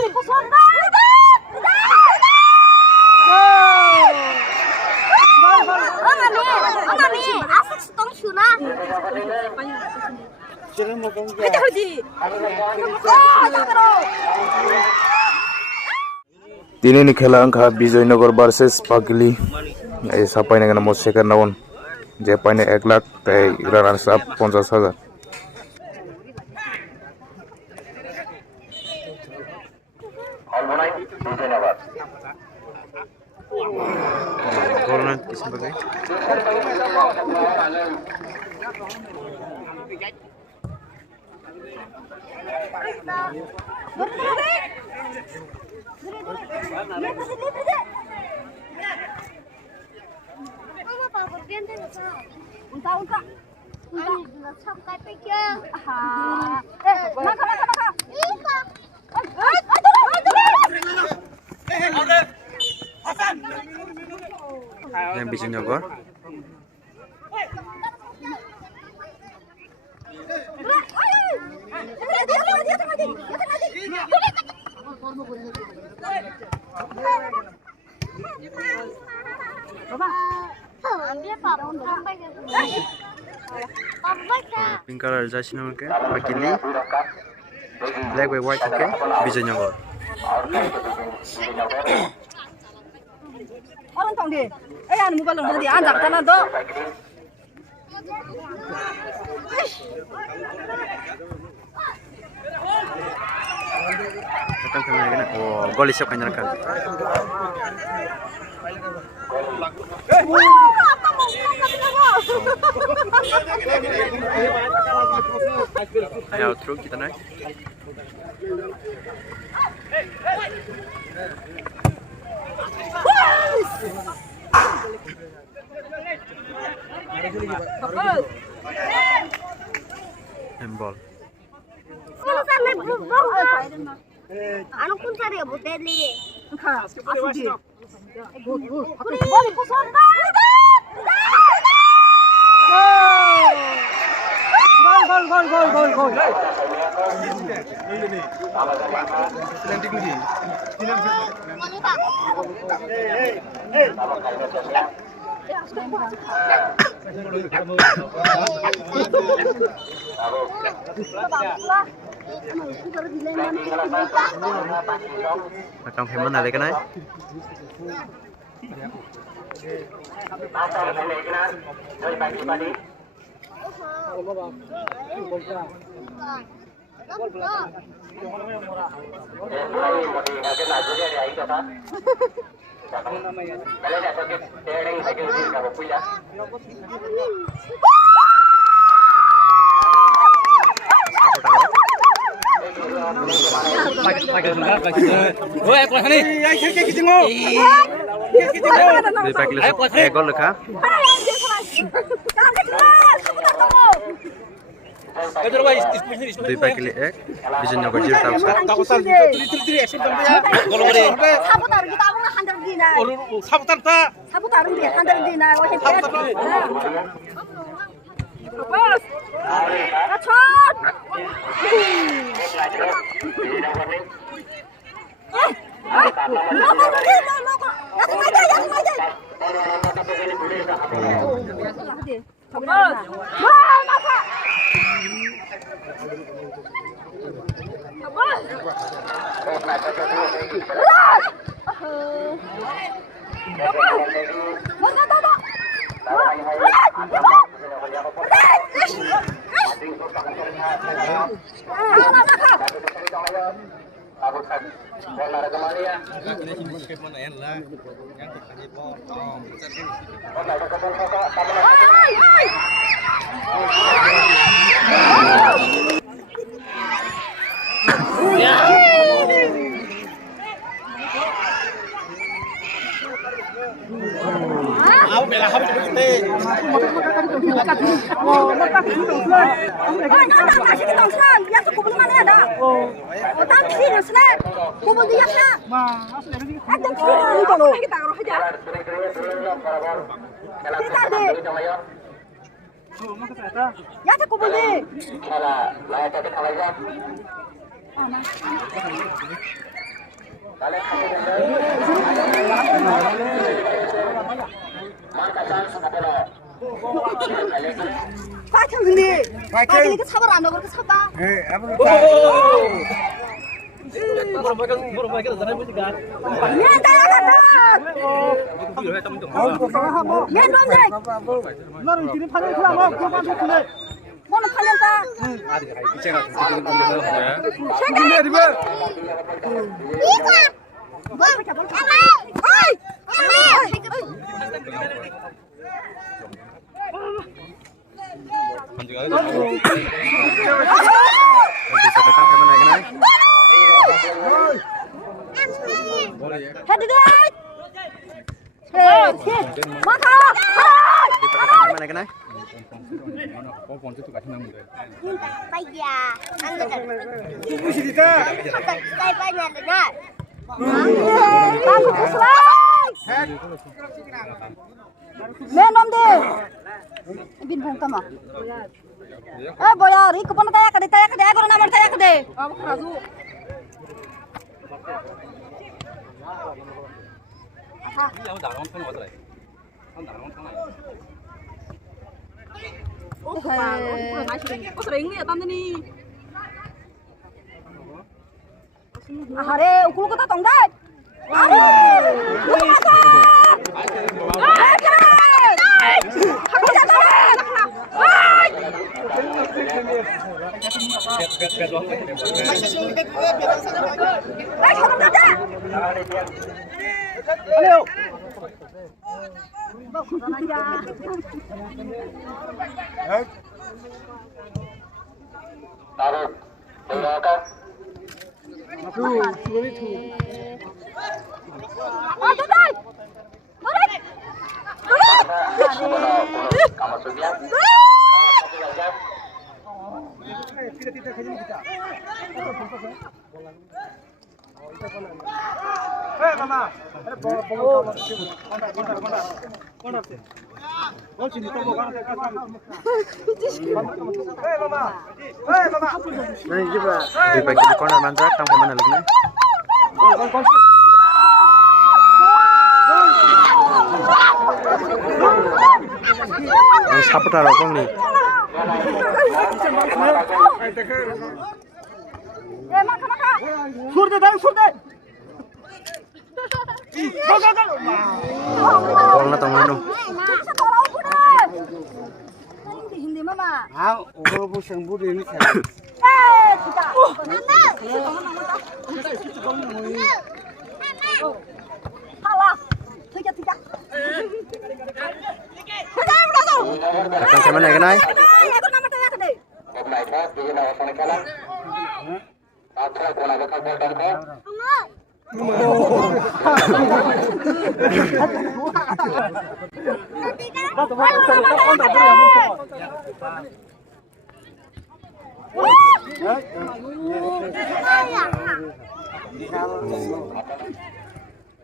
Ini खेला अंका विजयनगर वर्सेस पागली ऐसा पाइने का नाम सेकंड राउंड जे पाइने 1 लाख तय runners up 50,000 yang Bijonegor pink color jersey number ke Pakili black by white ke Bijonegor orang tong di anu muka long di anjak tanah do datang ke mana oh gol isap kanyakan ayo through kita naik handball anu pun cari ya butet li gol Macam heman ada kan? Gol lekah. Dui pakili ek, Bijonegor jir tahu sah. sabutar kita mau handal dina sabutar dia handal dina wah bos kacot ya tak kubuli 파이팅 근데 파이팅 이렇게 사발 안 먹을 거 사봐. 야 따라간다. 야 놈들. 너는 지금 파는 거야 뭐 그거 좀 그래. 너는 팔렸다. 이거. 뭐 이렇게 뭘? 어이. Hadi guys. Mata. Mana cái này? Bây giờ ăn được đây bây giờ được rồi. Bagus selesai. Men om deh. Bin bung tama. Boyar, ikut pun tanya ke aku nama tanya ke deh. Aku razu. Hare, ukul kita tonggat. Taruh, tinggalkan. Kamu sudah? Di pagi corner manjat tang mana lagi nih? Ini siapa taruh kong nih? সুর দে দাও সুর দে Kong na tong ano? Hindi mama. হ্যাঁ ও বসে বুড়ি নি Kita. Salah. Tiga. Datang ke mana cái này? Aku nama tanya ke deh. Baiklah, dia nak apa kalah? Apa kau nak bakal bodoh kau?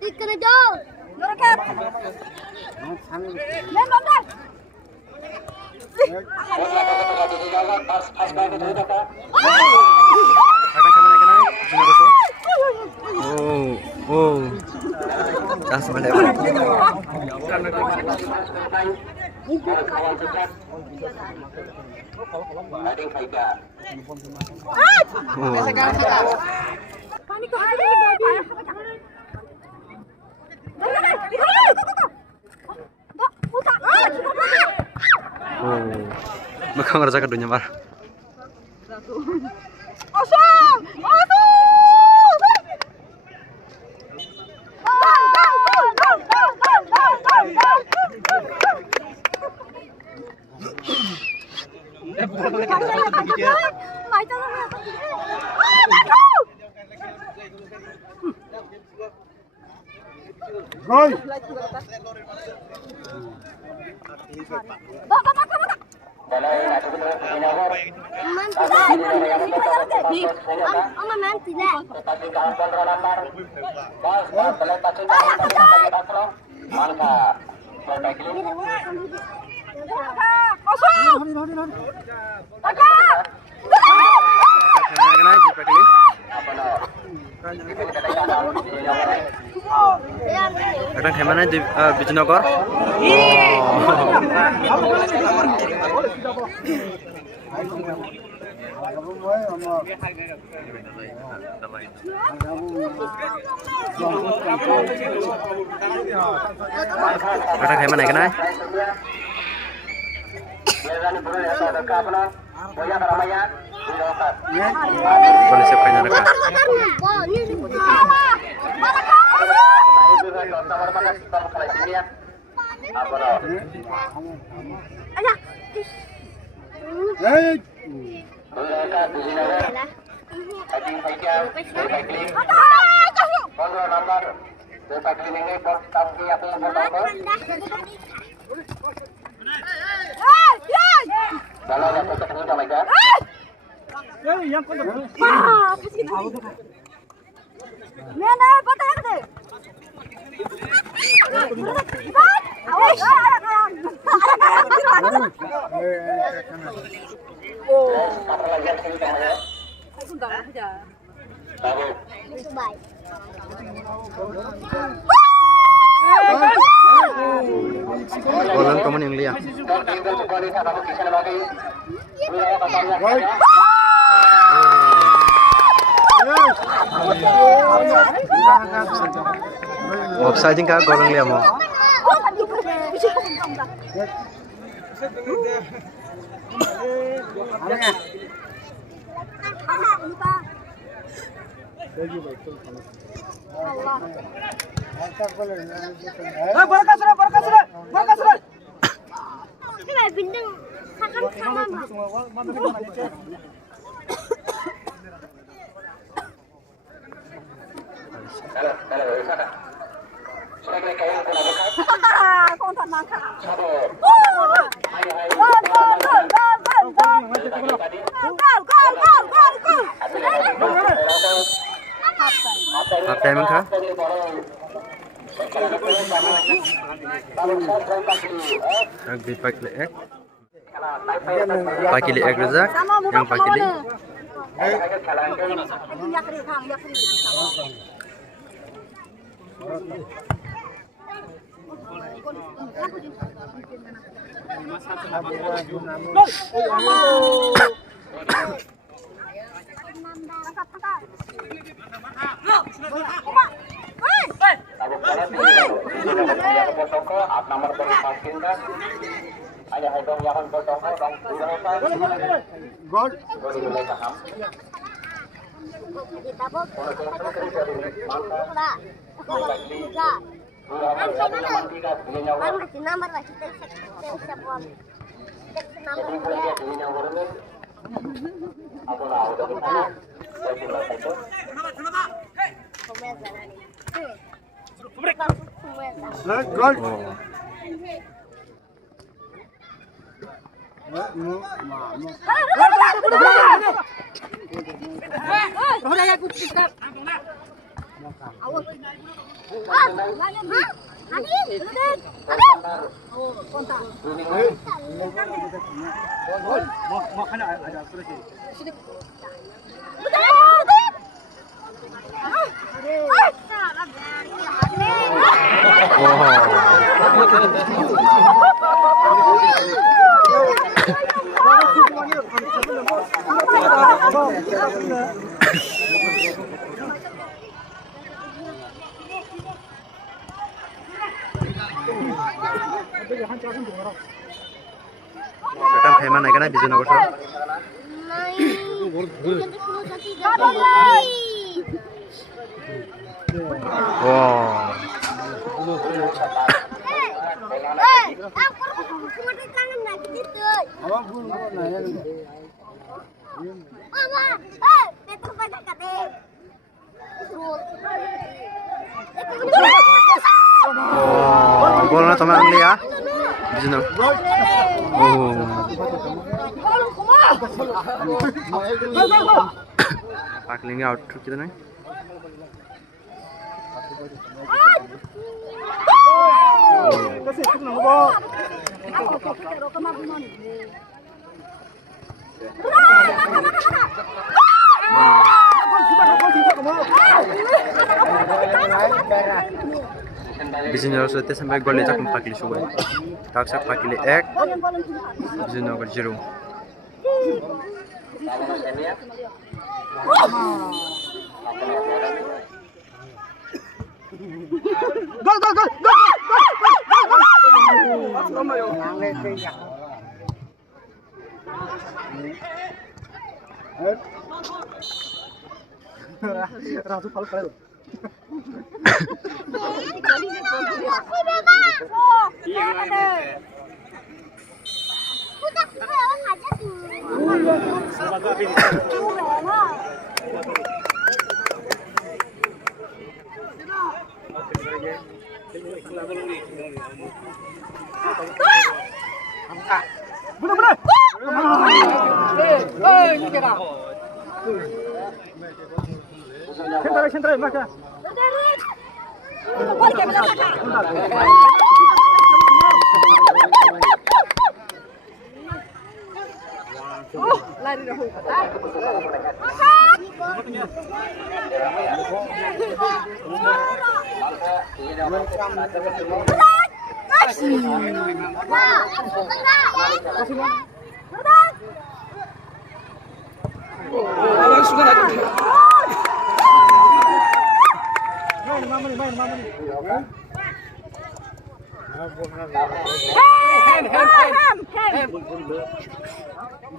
Ikut dong. Nurket. Men nomor. Datang ke mana cái này? Sini bosok. Oh. Dah semua lewat. Maka ngerasa kedunya mar. Rồi. Oma nanti lah. Cái này, cái này, Kadang gimana di Bijonegoro? Kadang gimana kan? Boleh siapkan mereka. Hey! Yang kau Orang teman yang lihat. Offside ka gorong lihat mo. Bintang sama. Con thật mang cả. Half time ka? Rugby pakili ek. Pakili ek Razak. Yang pakili. Gol. Gol. Kadang gimana kan Bijonegoro? Wow. Oh, gol na teman lihat. Bijonegoro. Oh. Pakling out kita nih. Bijinya sudah sampai gol lecak pakili suwe. Taksak pakili ek. Bijinya gol 0. Sentra, Maka. Lari dah.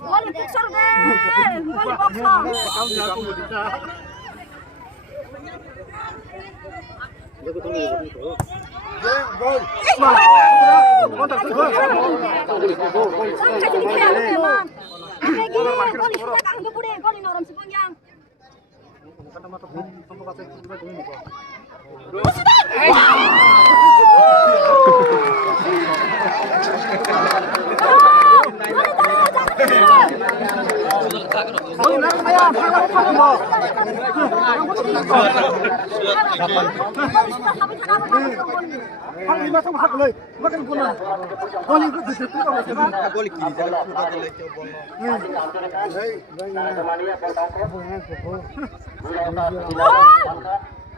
Boleh boxer deh, boleh boxer.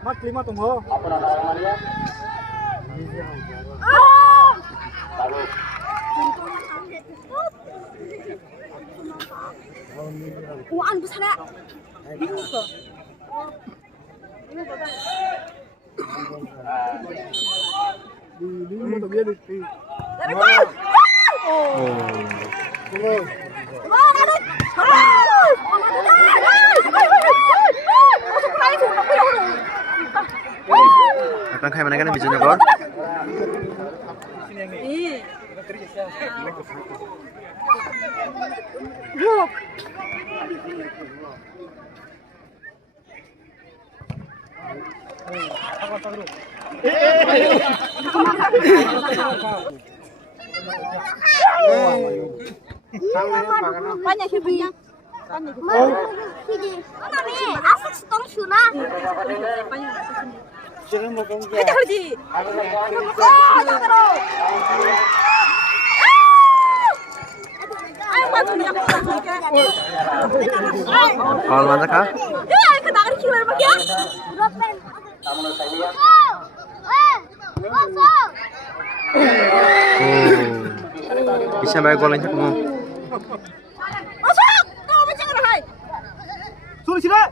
Mat 5 tunggu. Uang besar nak. Akan kayak mana kan bijinya gol? Banyak hibahnya. Mami, asal setong suna. Kita harus. Jangan terus. Ayo maju ni aku lagi. Kalau mana kah? Ya, kita akan killer bagi ya. Bisa bayar gol aja kamu. Masuk. Tahu macam mana hai? Suruh sini.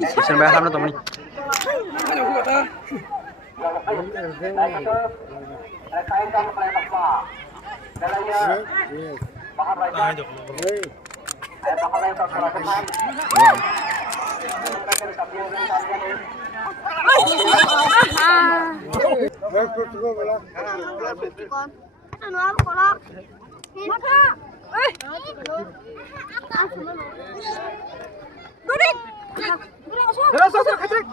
Bisa bayar kamu teman. Ano ako kolak? Mata. Eh, Durit. Durit asal. Terus, kacrik.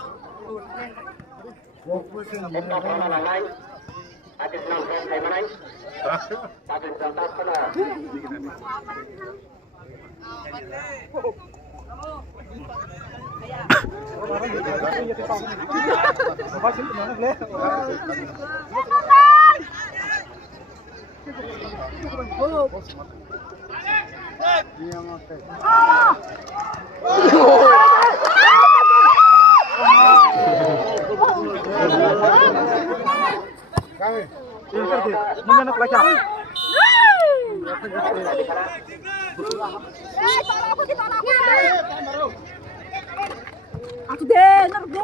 Mana pelajar? Aku deh, nargo.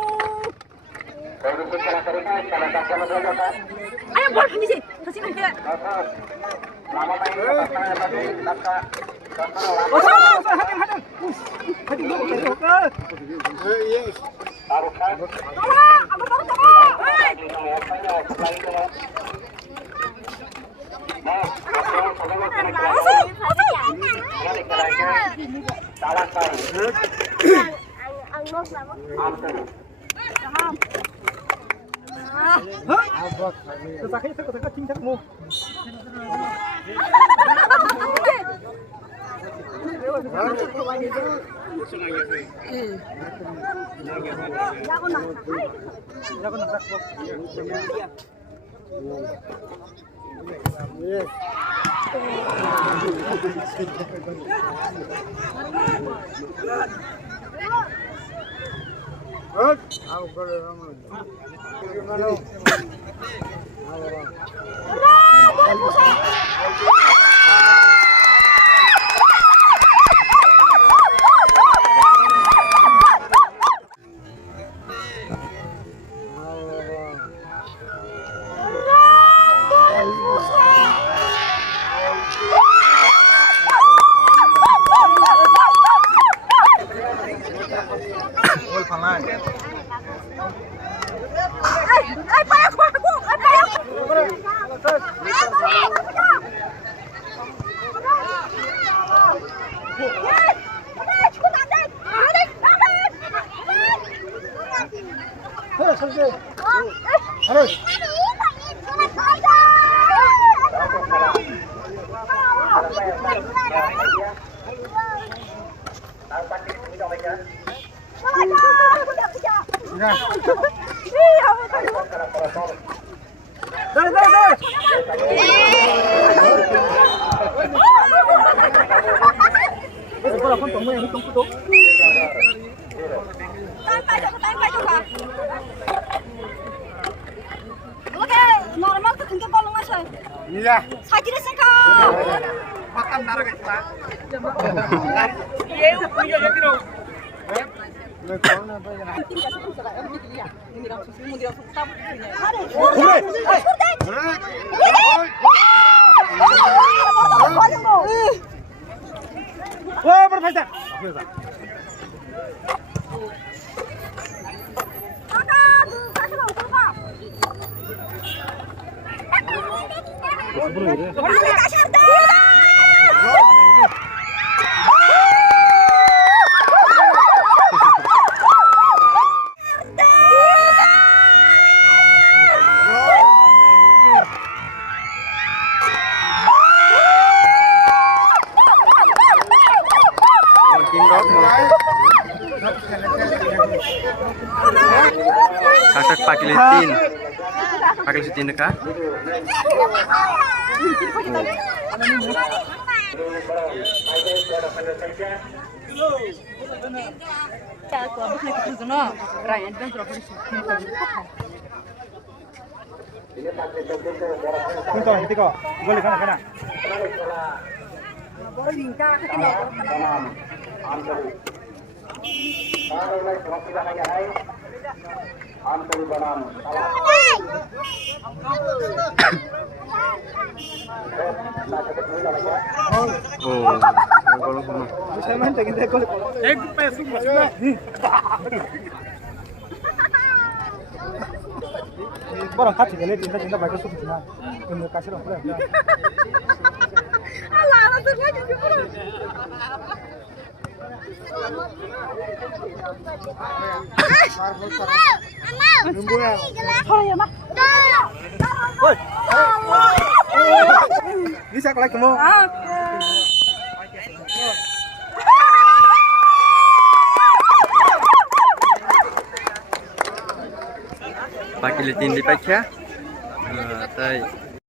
Ayo bol sini sih, kasih nanti. Tolong, aku baru tolong. Sakit cincang mu. Normal tuh tinggal bolong mas. Iya. Sakit sih Makan darah kita. Wah, berfajar. Kakak pakai litin. Pakai litin kah? Punto, ketika boleh kana. Kalau naik kopi dah hanya hai. Antar banam. Oh, kalau kono. Barang kacil gale tinta baca sudah cina. Ini kasih orang pula. Allah, Allah tuh lagi gimana? Thôi ya, Mak. Bisa lagi mau. Pakili tindi pakya. Tai